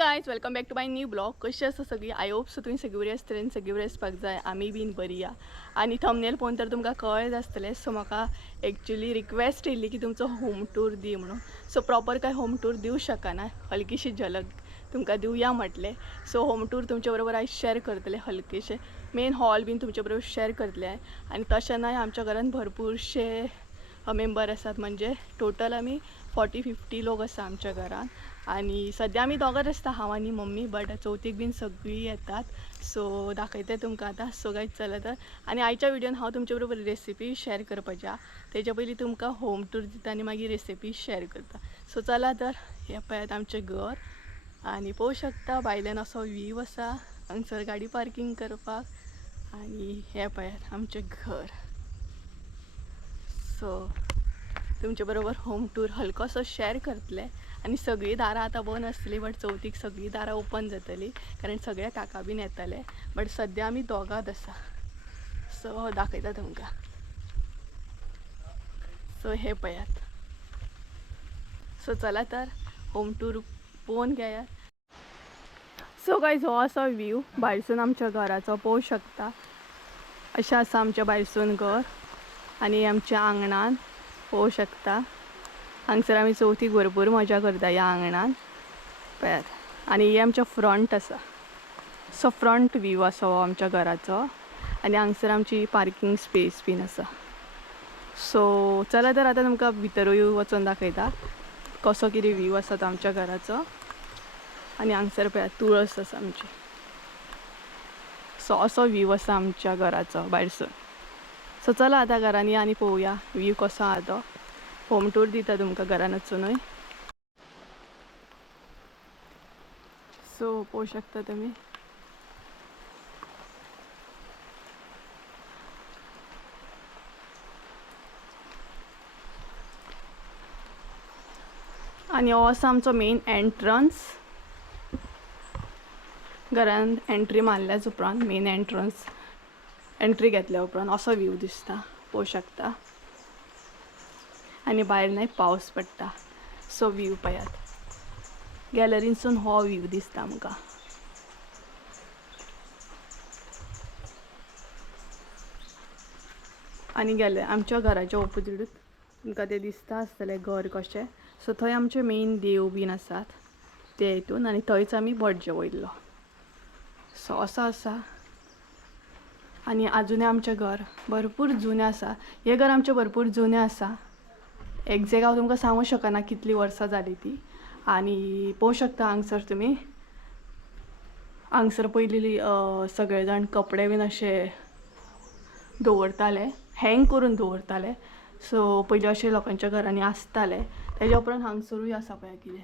Guys welcome back to my new blog. कशी आसा सगळी? आय होप सो तुमी सगळी बरी आसतली आनी सगळी बरी आसपाक जाय. आमी बीन बरी आ. आनी थंबनेल पळोवन तर तुमकां कळत आसतलें. सो म्हाका एक्चुअली रिक्वेस्ट येयल्ली की तुमचो होम टूर दी म्हणून. सो प्रॉपर काय होम टूर दिवं शकना, हलकीशी झलक तुमकां दिवया म्हटलें. सो होम टूर तुमचे बरोबर आयज शेअर करतले, हलकेशे मेन हॉल बीन तुमचे बरोबर शेअर करतले. आनी तशें न्हय, आमच्या घरान भरपूरशे मेंबर आसात, म्हणजे टोटल आमी 40-50 लोक आसा आमच्या घरान. आणि सध्या आमी दोगांच आसता, हांव आनी मम्मी, बट चवथीक बीन सगळीं येतात. सो दाखयते तुमकां आतां. सो गायज चला तर. आनी आयच्या व्हिडिओन हांव तुमचे बरोबर रेसिपी शेअर करपाची आहा. तेच्या पयलीं तुमकां होम टूर दिता आनी मागीर रेसिपी शेअर करता. सो चला तर. हे पळयात आमचें घर आनी पळोवंक शकता भायल्यान असो व्ह्यू आसा, हांगसर गाडी पार्किंग करपाक. आनी हे पळयात आमचें घर. सो तुमचे बरोबर होम टूर हलकोसो शेअर करतले. आनी सगळीं दारां आतां बंद आसतली, बट चवथीक सगळीं दारां ओपन जातली, कारण सगळे काका बीन येतले. बट सद्या आमी दोगांच आसा. सो दाखयता तुमकां. सो हे पळयात. सो चला तर होम टूर पळोवन घेयात. सो गायज हो आसा व्ह्यू भायरसून आमच्या घराचो, पळोवंक शकता. अशें आसा आमच्या भायरसून घर. आनी आमच्या आंगणान पळोवंक शकता. हांगसर आमी चवथीक भरपूर मजा करता ह्या आंगणान पळयात. आनी हे आमच्या फ्रंट आसा. सो फ्रंट व्ह्यू आसा हो आमच्या घराचो. आनी हांगसर आमची पार्किंग स्पेस बीन आसा. सो चला तर आतां तुमकां भितरूय वचून दाखयता कसो कितें व्ह्यू आसा तो आमच्या घराचो. आनी हांगसर पळयात तुळस आसा आमची. सो असो व्ह्यू आसा आमच्या घराचो भायरसून. सो चला आतां घरान या आनी पळोवया व्ह्यू कसो आहा तो. होम टूर दिता तुमकां घरान वचूनय. सो पळोवंक शकता तुमी. आनी हो आसा आमचो मेन एंट्रन्स. घरान एंट्री मारल्याच उपरांत मेन एंट्री घेतल्या उपरांत असो व्ह्यू दिसता, पळोवंक शकता. आनी भायर न्हय पावस पडटा. सो व्ह्यू पळयात. गॅलरीनसून हो व्ह्यू दिसता आमकां. आनी आमच्या घराच्या ऑपोजिटूच तुमकां तें दिसता आसतलें घर कशें. सो थंय आमचे मेन देव बीन आसात ते हितून. आनी थंयच आमी भटजे वयल्लो. सो असो आसा. आनी आजुनूय आमचें घर भरपूर जुनें आसा. हें घर आमचें भरपूर जुनें आसा. एक्झॅक्ट हांव तुमकां सांगूंक शकना कितलीं वर्सां जालीं ती. आनी पळोवंक शकता हांगसर तुमी. हांगसर पयलीं सगळे जाण कपडे बीन अशे दवरताले, हँग करून दवरताले. सो पयलीं अशें लोकांच्या घरांनी आसताले. तेज्या उपरांत हांगसरूय आसा पळय कितें.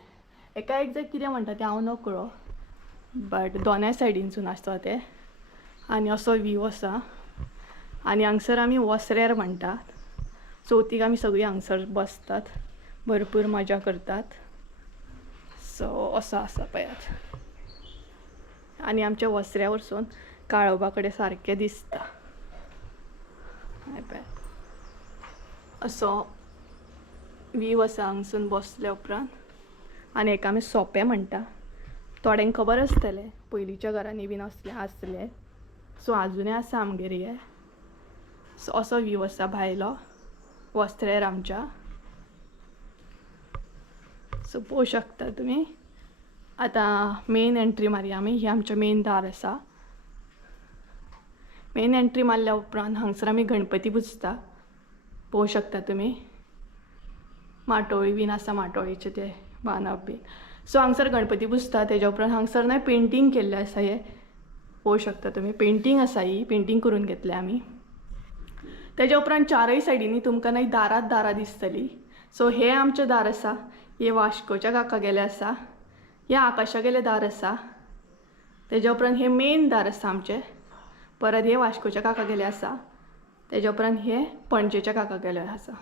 एका एक्झॅक्ट कितें म्हणटा तें हांव नकळो, बट दोनाय सायडीनसून आसता तें. आनी असो व्ह्यू आसा. आनी हांगसर आमी वसऱ्यार म्हणटात. चवथीक आमी सगळीं हांगसर बसतात, भरपूर मजा करतात. सो असो आसा पळयात. आनी आमच्या वसऱ्या वरसून काळोबा कडेन सारकें दिसता. असो व्ह्यू आसा हांगसून बसल्या उपरांत. आनी हेका आमी सोंपें म्हणटा. थोड्यांक खबर आसतलें, पयलींच्या घरांनी बीन असलें आसलें. सो आजुनूय आसा आमगेर हे. सो असो व्ह्यू आसा भायलो वस्त्रेर आमच्या. सो पळोवंक शकता तुमी. आतां मेन एंट्री मारया आमी. ही आमचें मेन दार आसा. मेन एंट्री मारल्या उपरांत हांगसर आमी गणपती पुजता, पळोवंक शकता तुमी. माटोळी बीन आसा, माटोळीचे ते बांदप बीन. सो हांगसर गणपती पुजता. तेज्या उपरांत हांगसर न्हय पेंटींग केल्लें आसा. हे पळोवंक शकता तुमी. पेंटींग आसा, ही पेंटींग करून घेतल्या आमी. तेज्या उपरांत चारय सायडींनी तुमकां न्हय दारांच दारां दिसतलीं. सो हे आमचें दार आसा. हे वास्कोच्या काका गेले आसा. हे आकाशा गेले दार आसा. तेज्या उपरांत हे मेन दार आसा आमचें. परत हे वास्कोच्या काका गेले आसा. तेज्या उपरांत हे पणजेच्या काका गेले आसा.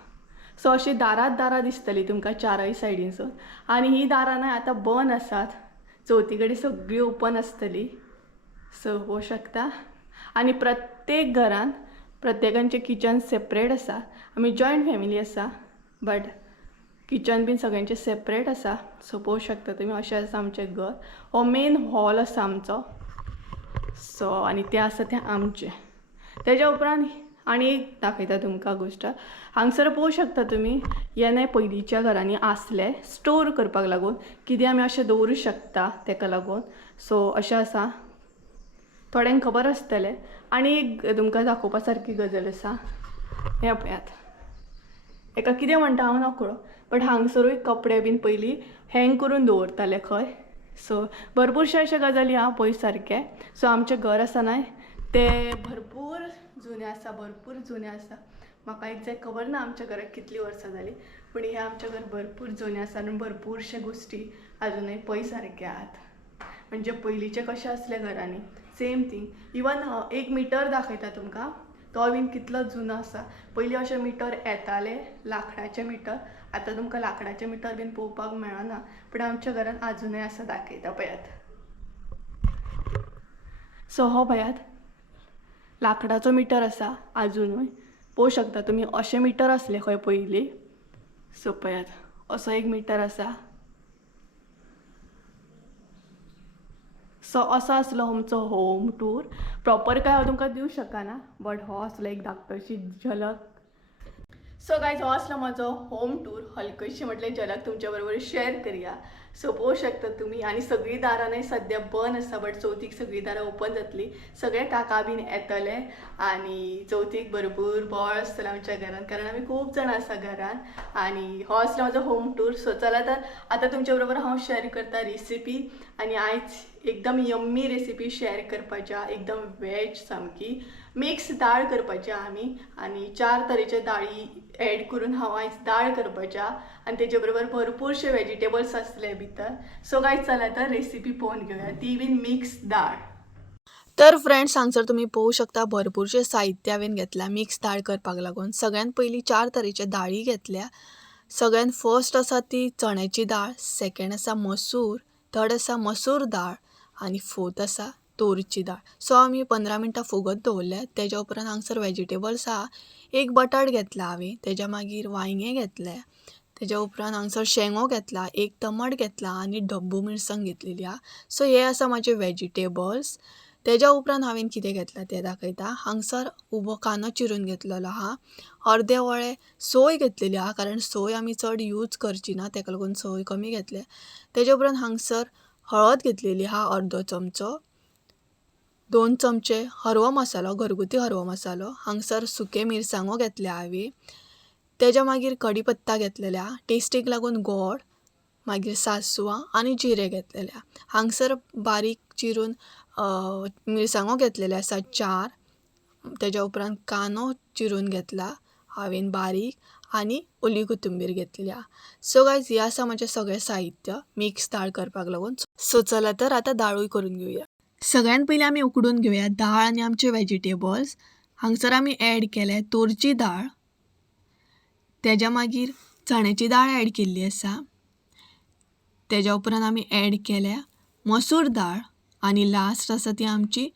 सो अशीं दारांच दारां दिसतलीं तुमकां चारय सायडीनसून. आनी ही दारां न्हय आतां बंद आसात. चवथी कडेन सगळीं ओपन आसतलीं. सो पळोवंक शकता. आनी प्रत्येक घरान प्रत्येकांचें किचन सेपरेट आसा. आमी जॉयंट फॅमिली आसा, बट किचन बीन सगळ्यांचे सेपरेट आसा. सो पळोवंक शकता तुमी अशें आसा आमचें घर. हो मेन हॉल आसा आमचो. सो आनी ते आसा ते आमचे. तेज्या उपरांत आनी एक दाखयता तुमकां गोश्ट. हांगसर पळोवंक शकता तुमी हे पयलींच्या घरांनी आसले स्टोर करपाक लागून कितें आमी अशें दवरूं शकता तेका लागून. सो अशें आसा. थोड्यांक खबर आसतलें. आनी एक तुमकां दाखोवपा सारकी गजाल आसा. हें पळयात. एका कितें म्हणटा हांव नकळो, बट हांगसरूय कपडे बीन पयलीं हँग करून दवरताले खंय. सो भरपूरशे अशे गजाली आहा पळय सारके. सो आमचें घर आसा न्हय तें भरपूर जुनें आसा, भरपूर जुनें आसा. म्हाका एक्झॅक्ट खबर ना आमच्या घराक कितलीं वर्सां जालीं, पूण हें आमचें घर भरपूर जुनें आसा आनी भरपूरशे गोश्टी अजुनूय पळय सारके आहात. म्हणजे पयलींचे कशें आसले घरांनी सेम थिंग. इवन एक मिटर दाखयता तुमकां, तो बीन कितलो जुनो आसा. पयलीं अशे मिटर येताले लाकडाचे मिटर. आतां तुमकां लाकडाचे मिटर बीन पळोवपाक मेळना, पूण आमच्या घरान अजुनूय आसा दाखयता पळयात. सो हो पळयात लाकडाचो मिटर आसा अजुनूय. पळोवंक शकता तुमी अशें मिटर आसले खंय पयलीं. सो पळयात असो एक मिटर आसा. सो असो आसलो आमचो होम टूर. प्रॉपर काय हांव तुमकां दिवंक शकना, बट हो आसलो एक धाकटोशी झलक. सो गायज हो आसलो म्हजो होम टूर. हलकशी म्हटल्यार झलक तुमच्या बरोबर शेअर करूया. सो पळोवंक शकता तुमी. आनी सगळीं दारां न्हय सद्या बंद आसा, बट चवथीक सगळीं दारां ओपन जातलीं. सगळे काका बीन येतले आनी चवथीक भरपूर बोवाळ आसतलो आमच्या घरान, कारण आमी खूब जाणां आसा घरान. आनी हो आसलो म्हजो होम टूर. सो चला तर आतां तुमच्या बरोबर हांव शेअर करता रेसिपी. आनी आयज एकदम यम्मी रेसिपी शेअर करपाच्या, एकदम वेज सामकी. मिक्स दाळ करपाची आमी आनी 4 तरेचे दाळी एड करून हांव आयज दाळ करपाच्या. आनी तेजे बरोबर भरपूरशे वेजिटेबल्स आसले भितर. सो गायज चला तर रेसिपी पळोवन घेवया, ती बीन मिक्स दाळ. तर फ्रेंड्स हांगसर तुमी पळोवंक शकता भरपूरशे साहित्य हांवें घेतल्या मिक्स दाळ करपाक लागून. सगळ्यात पयलीं 4 तरेचे दाळी घेतल्या. सगळ्यात फर्स्ट आसा ती चण्याची दाळ, सेकंड आसा मसूर, थर्ड आसा मसूर दाळ आनी फोर्थ आसा तोरची दाळ. सो आमी 15 मिनटां फुगत दवरल्या. तेज्या उपरांत हांगसर वेजिटेबल्स आहा. एक बटाट घेतला हांवें, तेज्या मागीर वांयगें घेतलें, तेज्या उपरांत हांगसर शेंगो घेतला, एक टमाट घेतला आनी डब्बू मिरसांग घेतलेली आहा. सो हे आसा म्हाजे वेजिटेबल्स. तेज्या उपरांत हांवें कितें घेतलां तें दाखयता. हांगसर उबो कांदो चिरून घेतलेलो आहा. अर्दे वळे सोय घेतलेली आहा, कारण सोय आमी चड यूज करची ना तेका लागून सोय कमी घेतले. तेज्या उपरांत हांगसर हळद घेतलेली आहा अर्दो चमचो, 2 चमचे हरवो मसालो, घरगुती हरवो मसालो. हांगसर सुके मिरसांगो घेतल्या हांवें. तेज्या मागीर कढीपत्ता घेतलेले आहा, टेस्टीक लागून गोड, मागीर सासवां आनी जिरें घेतलेलें आहा. हांगसर बारीक चिरून मिरसांगो घेतलेले आसा 4. तेज्या उपरांत कांदो चिरून घेतला हांवें बारीक आनी ओली कोथिंबीर घेतलेली आहा. सो गायज हे आसा म्हजें सगळें साहित्य मिक्स दाळ करपाक लागून. सो चला तर आतां दाळूय करून घेवया. सगळ्यात पयलीं आमी उकडून घेवया दाळ आनी आमचे वेजिटेबल्स. हांगसर आमी एड केले तोरची दाळ, तेज्या मागीर चण्याची दाळ एड केल्ली आसा. तेज्या उपरांत आमी एड केल्या मसूर दाळ आनी लास्ट आसा ती आमची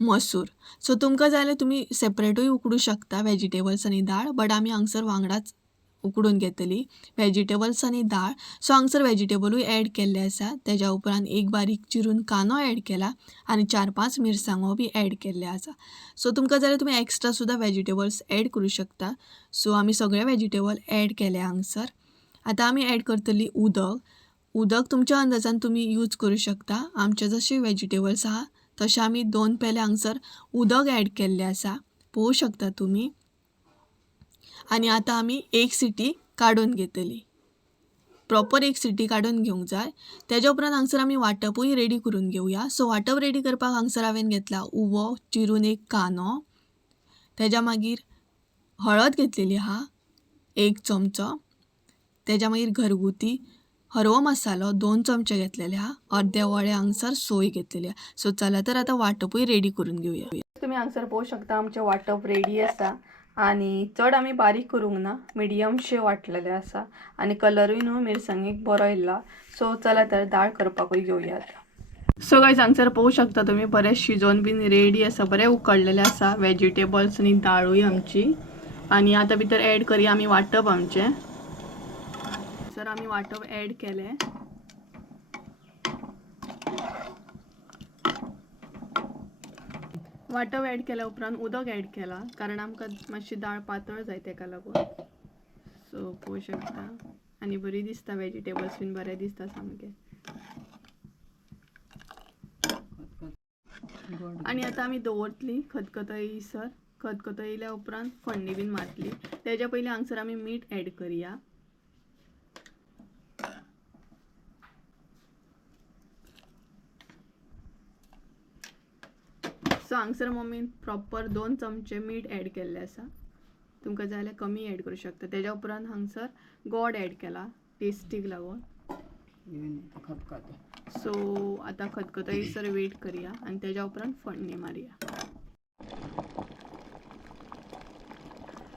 मसूर. सो तुमकां जाय जाल्यार तुमी सेपरेटूय उकडू शकता वेजिटेबल्स आनी दाळ, बट आमी हांगसर वांगडाच उकडून घेतली वेजिटेबल्स आनी दाळ. सो हांगसर वेजिटेबलूय एड केल्ले आसा. तेज्या उपरांत एक बारीक चिरून कांदो एड केला आनी 4-5 मिरसांगो बी एड केल्ले आसा. सो तुमकां जाल्यार तुमी एक्स्ट्रा सुद्दां वेजिटेबल्स एड करूं शकता. सो आमी सगळे वेजिटेबल एड केले हांगसर. आतां आमी एड करतली उदक. उदक तुमच्या अंदाजान तुमी यूज करूं शकता. आमचे जशे वेजिटेबल्स आहा तशें आमी 2 पेले हांगसर उदक एड केल्ले आसा, पळोवंक शकता तुमी. आनी आतां आमी एक सिटी काडून घेतली, प्रॉपर एक सिटी काडून घेवंक जाय. तेज्या उपरांत हांगसर आमी वांटपूय रेडी करून घेवया. सो वांटप रेडी करपाक हांगसर हांवें घेतला उबो चिरून एक कांदो, तेज्या मागीर हळद घेतलेली आहा 1 चमचो, तेज्या मागीर घरगुती हरवो मसालो 2 चमचे घेतलेले आहा, अर्दे वळे हांगसर सोय घेतलेली आहा. सो चला तर आतां वांटपूय रेडी करून घेवया. तुमी हांगसर पळोवंक शकता आमचें वांटप रेडी आसा आनी चड आमी बारीक करूंक ना, मिडियमशे वांटलेले आसा आनी कलरूय न्हू मिरसांगेक बरो येयला. सो चला तर दाळ करपाकूय घेवयात. सो गायज हांगसर पळोवंक शकता तुमी बरें शिजोवन बीन रेडी आसा, बरें उकडलेलें आसा वेजिटेबल्स आनी दाळूय आमची. आनी आतां भितर एड करया आमी वांटप आमचें. हांगसर आमी वांटप ऍड केले. वांटप ऍड केल्या उपरांत उदक ऍड केला कारण आमकां मातशी दाळ पातळ जाय तेका लागून. सो पळोवंक शकता आनी बरी दिसता, वेजिटेबल्स बीन बरे दिसता सामके. आणि आता आमी दवरतली खतखतयसर. खतखतयल्या उपरांत फोडणी बीन मारतली. तेच्या पयलीं हांगसर आमी मीठ ऍड करया. सो हांगसर मम्मीन प्रॉपर 2 चमचे मीठ ऍड केल्ले आसा. तुमकां जाय जाल्यार कमी ऍड करूं शकता. तेच्या उपरांत हांगसर गोड ऍड केला टेस्टीक लागून. सो आता खतखतयसर वेट करया आणि तेच्या उपरांत फोडणी मारया.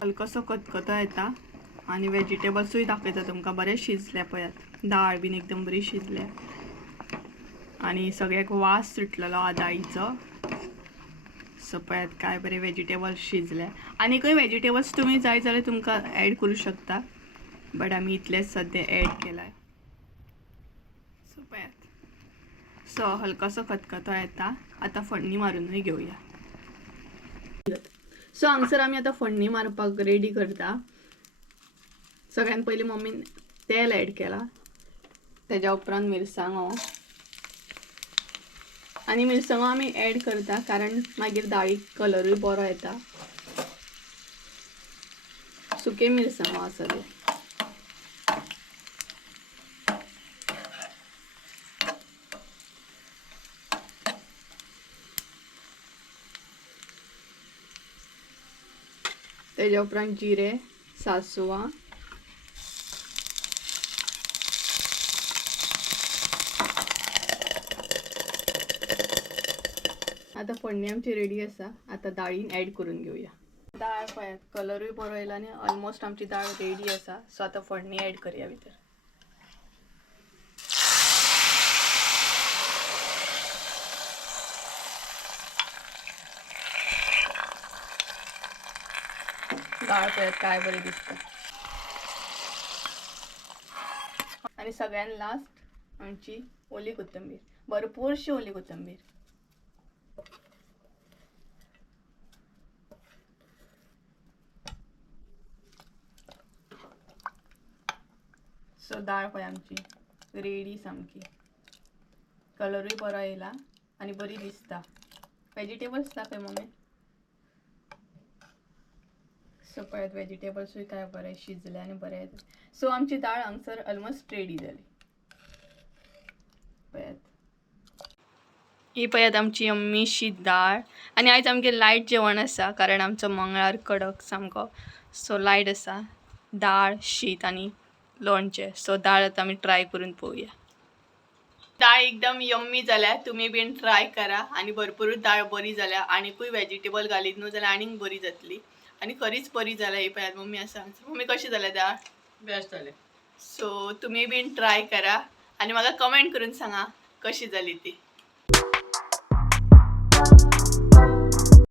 हलकोसो खतखतो येता आणि वेजिटेबल्सूय दाखयता तुमकां बरे शिजले पळयात. दाळ बीन एकदम बरी शिजल्या आणि सगळ्याक वास सुटलेलो हा दाळीचो. सो पळयात काय बरे वेजिटेबल्स शिजले. आनीकूय वेजिटेबल्स तुम्ही जाय जाल्यार तुमकां ऍड करूं शकता, बट आमी इतलेच सद्या ऍड केलाय. सो पळयात, सो हलकोसो खतखतो येता. आता फोडणी मारूनय घेवया. सो हांगसर आमी आता फोडणी मारपाक रेडी करता. सगळ्यान पयलीं मम्मीन तेल ऍड केला, तेच्या उपरांत मिरसांगो. आणि मिरसांगो आमी ऍड करता कारण मागीर दाळीक कलरूय बरो येता. सुके मिरसांगो आसा ते. तेच्या उपरांत जिरे, सासवां, आता फोडणी आमची रेडी आसा. आता दाळीन ऍड करून घेवया. दाळ पळयात कलरूय बरो येयला आनी ऑलमोस्ट आमची दाळ रेडी आसा. सो आता फोडणी ऍड करया भितर. दाळ पळयात काय बरी दिसता. आणि सगळ्यान लास्ट आमची ओली कोथंबीर, भरपूरशी ओली कोथंबीर. सो दाळ पळय आमची रेडी सामकी. कलरूय बरो येयला आनी बरी दिसता. वेजिटेबल्स दाखय मम्मी. सो पळयात वेजिटेबल्सूय काय बरे शिजले आनी बरे येता. सो आमची दाळ हांगसर ऑलमोस्ट रेडी जाली. पळयात ही पळयात आमची यम्मीशी दाळ. आणि आयज आमगे लायट जेवण आसा कारण आमचो मंगळार कडक सामको. सो लायट आसा, दाळ, शीत आनी लोणचें. सो दाळ आता आमी ट्राय करून पळोवया. दाळ एकदम यम्मी जाल्या. तुम्ही बीन ट्राय करा आणि भरपूर दाळ बरी जाल्या. आनीकूय वेजिटेबल घालीत न्हू जाल्यार आनीक बरी जातली. आणि खरीच बरी जाल्या. ही पळयात मम्मी आसा. मम्मी कशी जाल्या दाळ? बेस्ट जाले. सो तुम्ही बीन ट्राय करा आणि म्हाका कमेंट करून सांगा कशी जाली ती.